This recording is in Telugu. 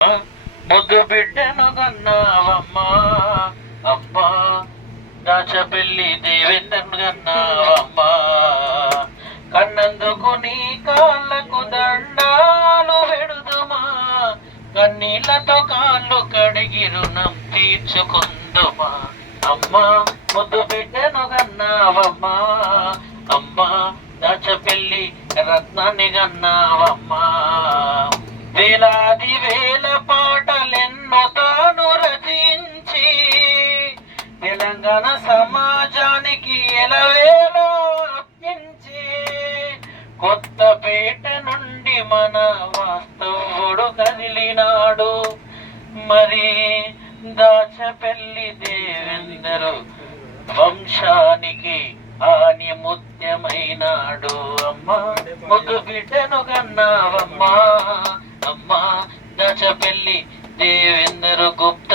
ముద్దు బిడ్డను కన్నావమ్మా అమ్మా, దాచపెల్లి దేవేంద్రను కన్నావమ్మా, కన్నందుకు నీ కాళ్ళకు దండాలు పెడుదుమా, కన్నీళ్లతో కాళ్ళు కడిగి రుణం తీర్చుకుందుమా. అమ్మా ముద్దు బిడ్డను కన్నావమ్మా అమ్మా, దాచపెల్లి రత్నాన్ని కన్నావమ్మా. వేలాది వేల పాటలెన్నో తాను రచించి తెలంగాణ సమాజానికి ఎలవేలా అర్పించి, కొత్తపేట నుండి మన వాస్తవుడు కదిలినాడు, మరి దాచపెల్లి దేవేందరు వంశానికి ఆనిముత్యమైనాడు. అమ్మా ముద్దు బిడ్డను కన్నావమ్మా అమ్మా, దాచపెల్లి దేవేందరు గుప్త